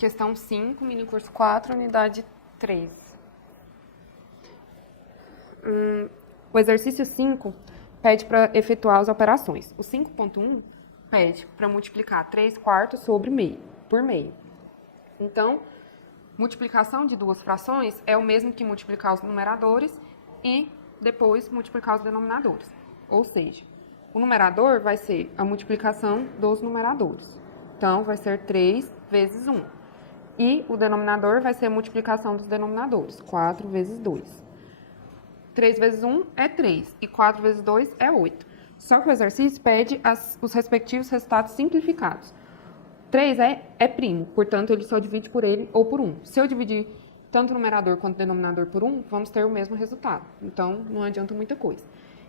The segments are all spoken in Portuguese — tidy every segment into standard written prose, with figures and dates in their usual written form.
Questão 5, mini curso 4, unidade 3. O exercício 5 pede para efetuar as operações. O 5.1 pede para multiplicar 3/4 por meio. Então, multiplicação de duas frações é o mesmo que multiplicar os numeradores e depois multiplicar os denominadores. Ou seja, o numerador vai ser a multiplicação dos numeradores. Então, vai ser 3 vezes 1. E o denominador vai ser a multiplicação dos denominadores, 4 vezes 2. 3 vezes 1 é 3 e 4 vezes 2 é 8. Só que o exercício pede os respectivos resultados simplificados. 3 é primo, portanto, ele só divide por ele ou por 1. Se eu dividir tanto o numerador quanto o denominador por 1, vamos ter o mesmo resultado. Então, não adianta muita coisa.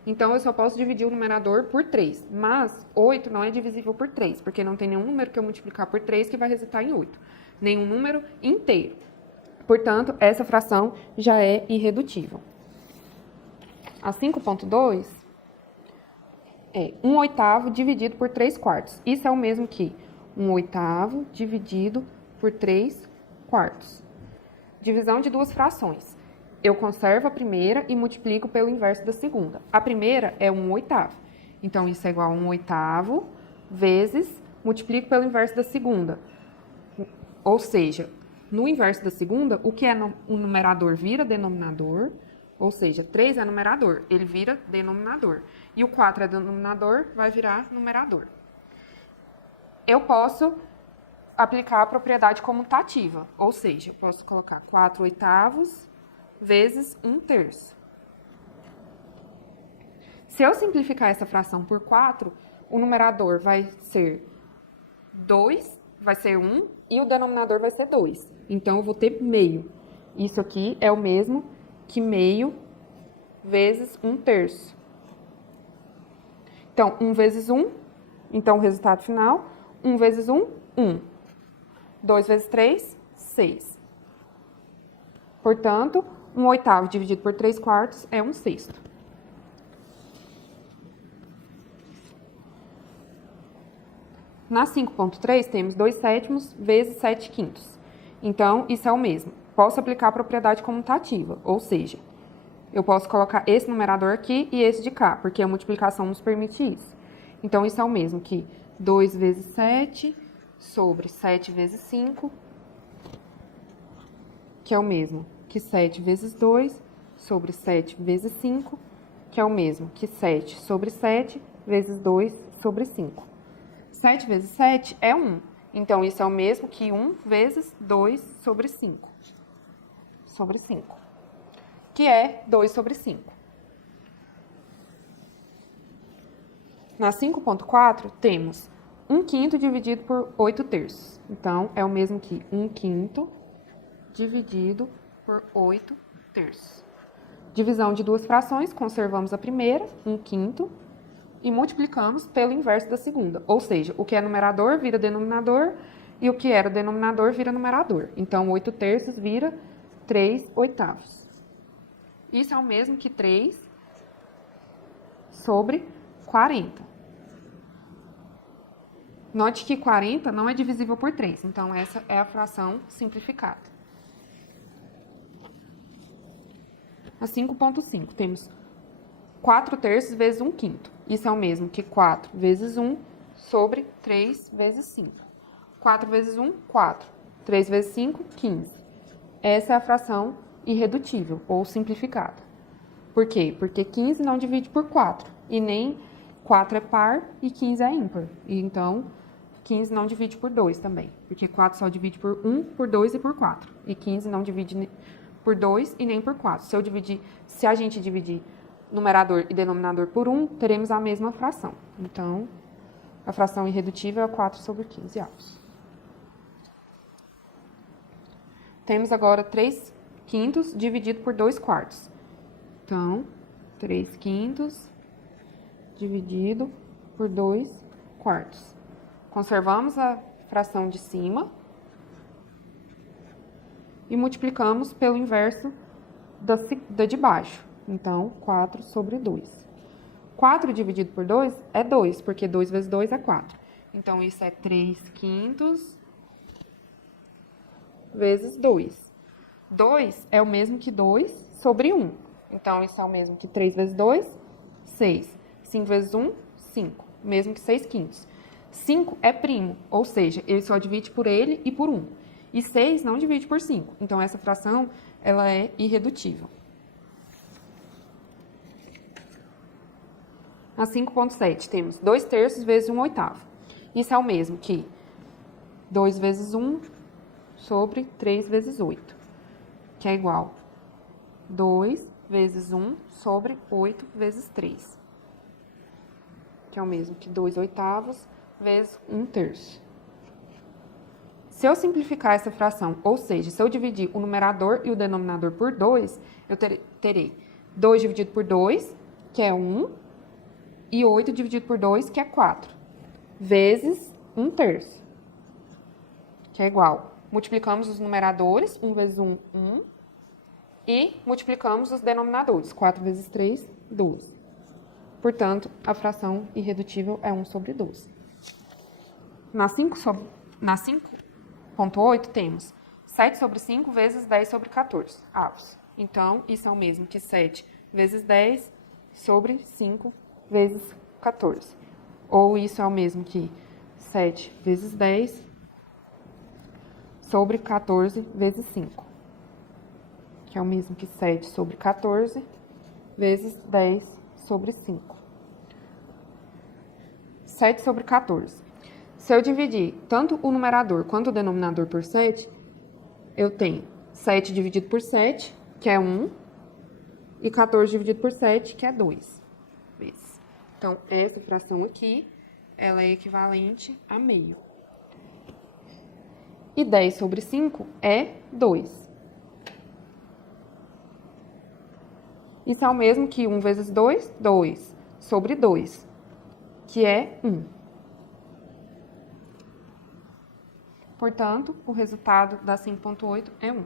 Então, eu só posso dividir o numerador por 3. Mas 8 não é divisível por 3, porque não tem nenhum número que eu multiplicar por 3 que vai resultar em 8. Nenhum número inteiro. Portanto, essa fração já é irredutível. A 5.2 é 1/8 dividido por 3/4. Isso é o mesmo que 1/8 dividido por 3/4. Divisão de duas frações. Eu conservo a primeira e multiplico pelo inverso da segunda. A primeira é 1/8. Então, isso é igual a 1/8 vezes, multiplico pelo inverso da segunda. Ou seja, no inverso da segunda, o que é o numerador vira denominador, ou seja, 3 é numerador, ele vira denominador. E o 4 é denominador, vai virar numerador. Eu posso aplicar a propriedade comutativa, ou seja, eu posso colocar 4/8 vezes 1/3. Se eu simplificar essa fração por 4, o numerador vai ser 2, vai ser 1, e o denominador vai ser 2. Então, eu vou ter meio. Isso aqui é o mesmo que meio vezes 1/3. Então, 1 vezes 1, então o resultado final, 1 vezes 1, 1. 2 vezes 3, 6. Portanto, 1/8 dividido por 3/4 é 1/6. Na 5.3, temos 2/7 vezes 7/5. Então, isso é o mesmo. Posso aplicar a propriedade comutativa, ou seja, eu posso colocar esse numerador aqui e esse de cá, porque a multiplicação nos permite isso. Então, isso é o mesmo que 2 vezes 7 sobre 7 vezes 5, que é o mesmo que 7 vezes 2 sobre 7 vezes 5, que é o mesmo que 7 sobre 7 vezes 2 sobre 5. 7 vezes 7 é 1. Então, isso é o mesmo que 1 vezes 2 sobre 5. Sobre 5. Que é 2 sobre 5. Na 5.4, temos 1/5 dividido por 8/3. Então, é o mesmo que 1/5 dividido por 8/3. Divisão de duas frações, conservamos a primeira, 1/5, e multiplicamos pelo inverso da segunda. Ou seja, o que é numerador vira denominador e o que era denominador vira numerador. Então, 8/3 vira 3/8. Isso é o mesmo que 3 sobre 40. Note que 40 não é divisível por 3, então essa é a fração simplificada. A 5.5, temos 4/3 vezes 1/5. Isso é o mesmo que 4 vezes 1 sobre 3 vezes 5. 4 vezes 1, 4. 3 vezes 5, 15. Essa é a fração irredutível, ou simplificada. Por quê? Porque 15 não divide por 4, e nem 4 é par e 15 é ímpar. E então, 15 não divide por 2 também, porque 4 só divide por 1, por 2 e por 4. E 15 não divide por 2 e nem por 4. Se a gente dividir numerador e denominador por 1, teremos a mesma fração. Então, a fração irredutível é 4 sobre 15 avos. Temos agora 3/5 dividido por 2/4. Então, 3/5 dividido por 2/4. Conservamos a fração de cima e multiplicamos pelo inverso da de baixo. Então, 4 sobre 2. 4 dividido por 2 é 2, porque 2 vezes 2 é 4. Então, isso é 3/5 vezes 2. 2 é o mesmo que 2 sobre 1. Então, isso é o mesmo que 3 vezes 2, 6. 5 vezes 1, 5. Mesmo que 6 quintos. 5 é primo, ou seja, ele só divide por ele e por 1. E 6 não divide por 5. Então, essa fração, ela é irredutível. Na 5.7, temos 2 terços vezes 1 oitavo. Isso é o mesmo que 2 vezes 1 sobre 3 vezes 8, que é igual a 2 vezes 1 sobre 8 vezes 3, que é o mesmo que 2 oitavos vezes 1 terço. Se eu simplificar essa fração, ou seja, se eu dividir o numerador e o denominador por 2, eu terei 2 dividido por 2, que é 1, e 8 dividido por 2, que é 4, vezes 1 terço, que é igual. Multiplicamos os numeradores, 1 vezes 1, 1, e multiplicamos os denominadores, 4 vezes 3, 12. Portanto, a fração irredutível é 1 sobre 12. Na 5.8 temos 7 sobre 5 vezes 10 sobre 14 avos. Então, isso é o mesmo que 7 vezes 10 sobre 5 vezes 14. Ou isso é o mesmo que 7 vezes 10 sobre 14 vezes 5. Que é o mesmo que 7 sobre 14 vezes 10 sobre 5. 7 sobre 14. Se eu dividir tanto o numerador quanto o denominador por 7, eu tenho 7 dividido por 7, que é 1, e 14 dividido por 7, que é 2 vezes. Então, essa fração aqui, ela é equivalente a meio. E 10 sobre 5 é 2. Isso é o mesmo que 1 vezes 2, 2, sobre 2, que é 1. Portanto, o resultado da 5.8 é 1.